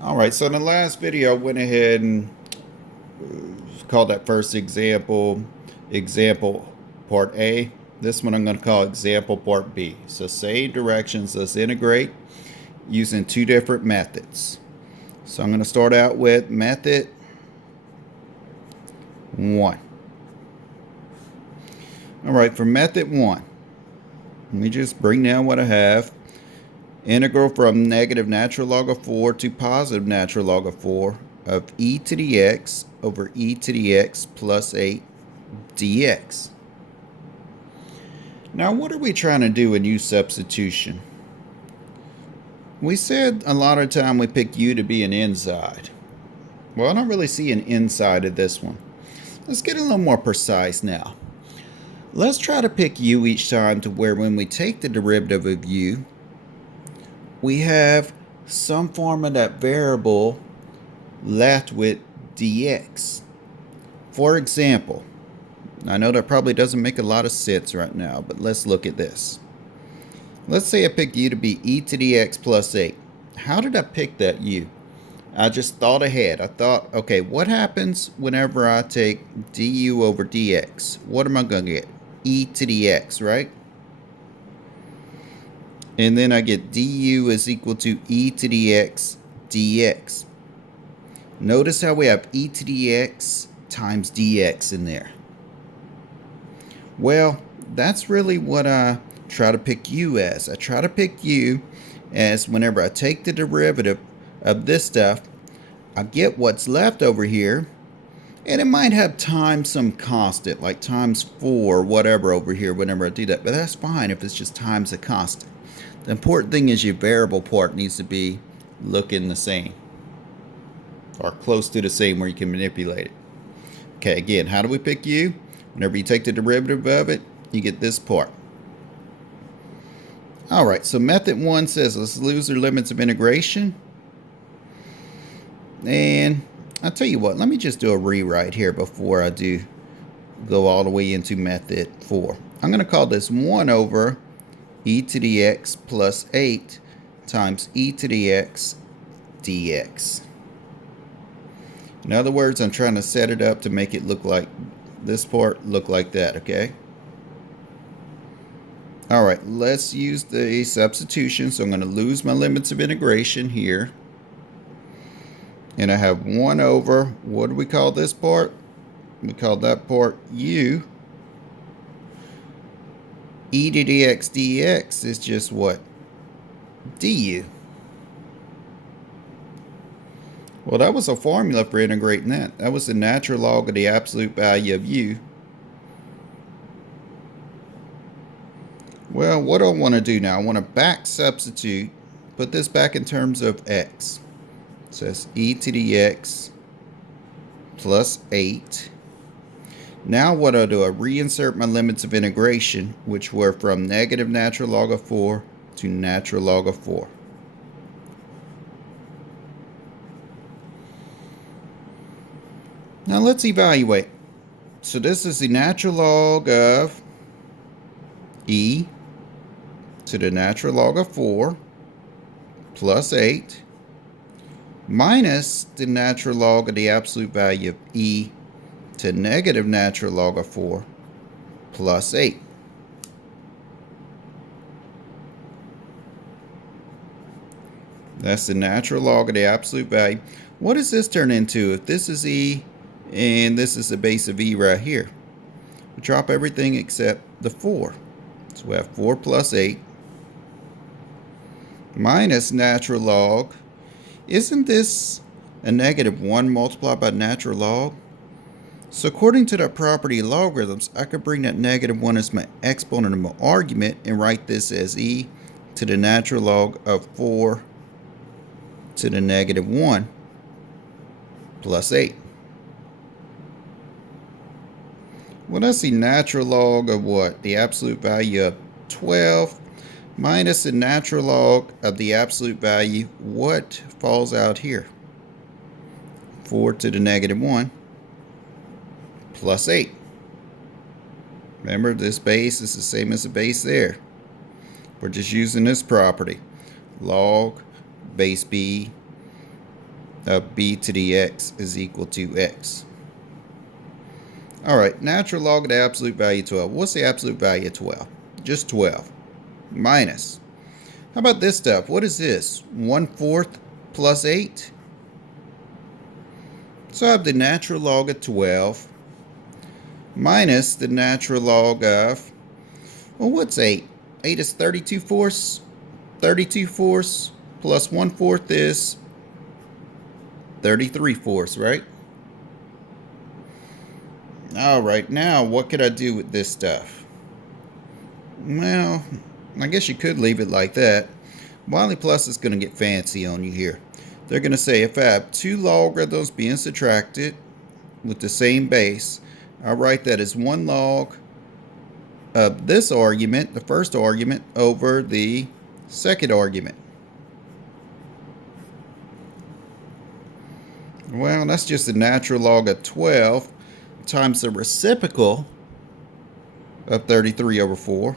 Alright, so in the last video I went ahead and called that first example part A. This one I'm going to call example part B. So same directions, let's integrate using two different methods. So I'm going to start out with method 1. Alright, for method 1, let me just bring down what I have. Integral from negative natural log of 4 to positive natural log of 4 of e to the x over e to the x plus 8 dx. Now, what are we trying to do in u substitution? We said a lot of time we pick u to be an inside. Well, I don't really see an inside of this one. Let's get a little more precise now. Let's try to pick u each time to where when we take the derivative of u, we have some form of that variable left with dx. For example, I know that probably doesn't make a lot of sense right now, but let's look at this. Let's say I picked u to be e to the x plus 8. How did I pick that u? I just thought ahead. I thought, okay, what happens whenever I take du over dx? What am I going to get? E to the x, right? And then I get du is equal to e to the x dx. Notice how we have e to the x times dx in there. Well, that's really what I try to pick u as. I try to pick u as whenever I take the derivative of this stuff, I get what's left over here, and it might have times some constant, like times 4 or whatever over here whenever I do that, but that's fine if it's just times a constant. The important thing is your variable part needs to be looking the same or close to the same where you can manipulate it. Okay, again, how do we pick u? Whenever you take the derivative of it, you get this part. Alright, so method 1 says let's lose the limits of integration. And I'll tell you what, let me just do a rewrite here before I do go all the way into method 4. I'm going to call this 1 over e to the x plus 8 times e to the x dx. In other words, I'm trying to set it up to make it look like this part look like that, okay? Alright, let's use the substitution. So I'm going to lose my limits of integration here. And I have 1 over, what do we call this part? We call that part u. E to the x dx is just what? Du. Well, that was a formula for integrating that. That was the natural log of the absolute value of u. Well, what do I want to do now? I want to back substitute, put this back in terms of x. So that's e to the x plus 8. Now what I do, I reinsert my limits of integration, which were from negative natural log of 4 to natural log of 4. Now let's evaluate. So this is the natural log of e to the natural log of 4 plus 8 minus the natural log of the absolute value of e to negative natural log of 4 plus 8. That's the natural log of the absolute value. What does this turn into? If this is e and this is the base of e right here, we drop everything except the 4. So we have 4 plus 8 minus natural log. Isn't this a negative 1 multiplied by natural log? So according to the property of logarithms, I could bring that negative 1 as my exponent of my argument and write this as e to the natural log of 4 to the negative 1 plus 8. Well, that's the natural log of what? The absolute value of 12 minus the natural log of the absolute value. What falls out here? 4 to the negative 1 plus 8. Remember, this base is the same as the base there. We're just using this property. Log base b of b to the x is equal to x. Alright, natural log of the absolute value of 12. What's the absolute value of 12? Just 12. Minus. How about this stuff? What is this? 1/4 plus 8? So I have the natural log of 12 minus the natural log of, well, what's 8? 8 is 32/4. 32/4 plus 1/4 is 33/4, right? Alright, now what could I do with this stuff? Well, I guess you could leave it like that. Wiley Plus is going to get fancy on you here. They're going to say if I have two logarithms being subtracted with the same base, I'll write that as 1 log of this argument, the first argument, over the second argument. Well, that's just the natural log of 12 times the reciprocal of 33/4.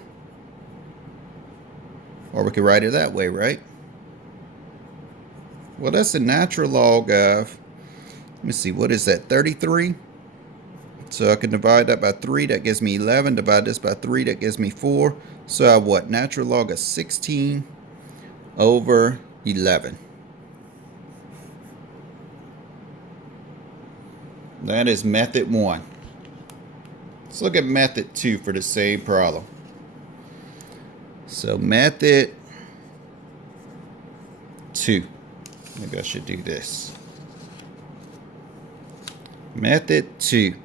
Or we could write it that way, right? Well, that's the natural log of, let me see, what is that, 33? So I can divide that by 3, that gives me 11. Divide this by 3, that gives me 4. So I have what? Natural log of 16 over 11. That is method 1. Let's look at method 2 for the same problem. So method 2. Maybe I should do this. Method 2.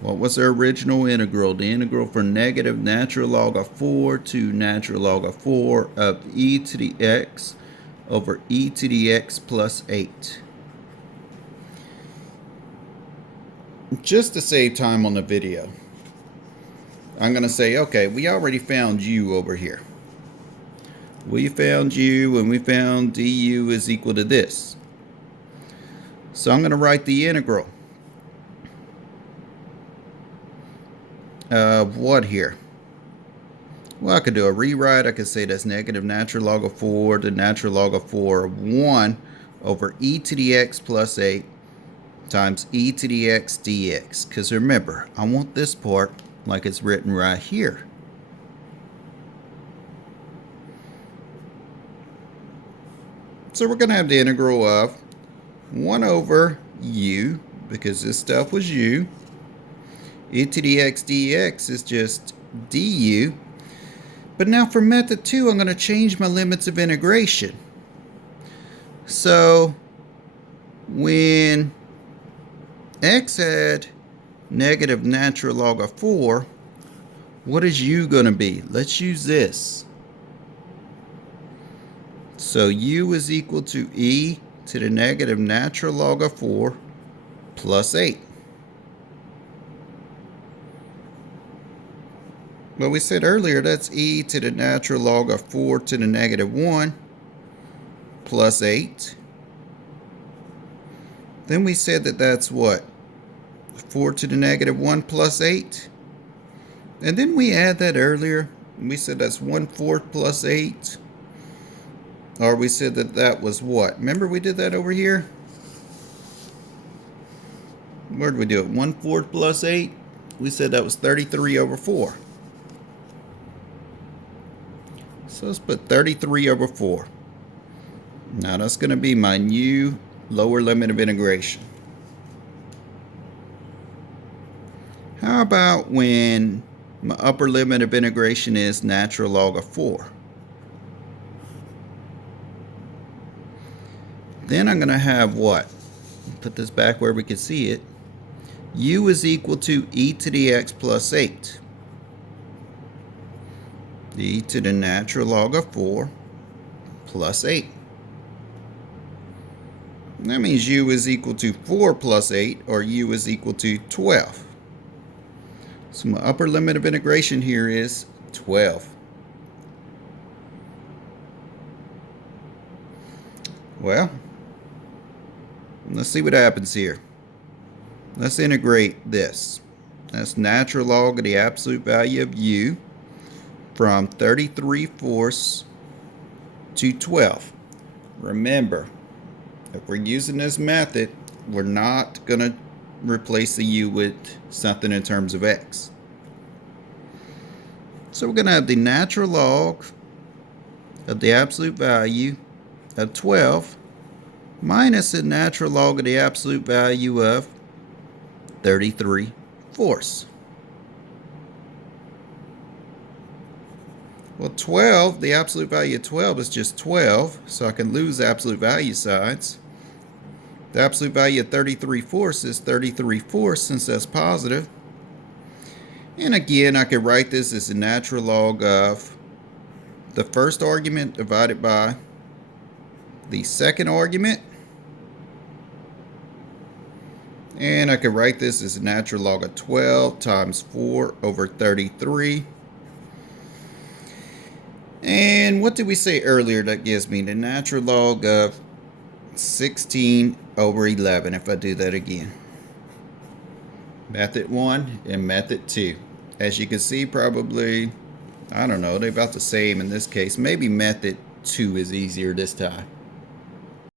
What was the original integral? The integral for negative natural log of 4 to natural log of 4 of e to the x over e to the x plus 8. Just to save time on the video, I'm going to say, okay, we already found u over here. We found u and we found du is equal to this. So I'm going to write the integral of what here? Well, I could do a rewrite. I could say that's negative natural log of 4 to natural log of 4 of 1 over e to the x plus 8 times e to the x dx. Because remember, I want this part like it's written right here. So we're going to have the integral of 1 over u, because this stuff was u. E to the x dx is just du. But now for method 2, I'm going to change my limits of integration. So when x had negative natural log of 4, what is u going to be? Let's use this. So u is equal to e to the negative natural log of 4 plus 8. Well, we said earlier that's e to the natural log of 4 to the negative 1 plus 8. Then we said that that's what? 4 to the negative 1 plus 8. And then we add that earlier. We said that's 1/4 plus 8. Or we said that that was what? Remember we did that over here? Where did we do it? 1/4 plus 8? We said that was 33/4. So let's put 33/4. Now that's going to be my new lower limit of integration. How about when my upper limit of integration is natural log of 4? Then I'm going to have what? Put this back where we can see it. U is equal to e to the x plus 8. E to the natural log of 4 plus 8. That means u is equal to 4 plus 8, or u is equal to 12. So my upper limit of integration here is 12. Well, let's see what happens here. Let's integrate this. That's natural log of the absolute value of u from 33/4 to 12. Remember, If we're using this method, we're not going to replace the u with something in terms of x. So we're going to have the natural log of the absolute value of 12 minus the natural log of the absolute value of 33/4. Well, 12, the absolute value of 12 is just 12, so I can lose absolute value sides. The absolute value of 33/4 is 33/4 since that's positive. And again, I can write this as the natural log of the first argument divided by the second argument. And I can write this as a natural log of 12 times 4 over 33. And what did we say earlier that gives me the natural log of 16 over 11 if I do that again? Method 1 and method 2. As you can see, probably, I don't know, they're about the same in this case. Maybe method 2 is easier this time.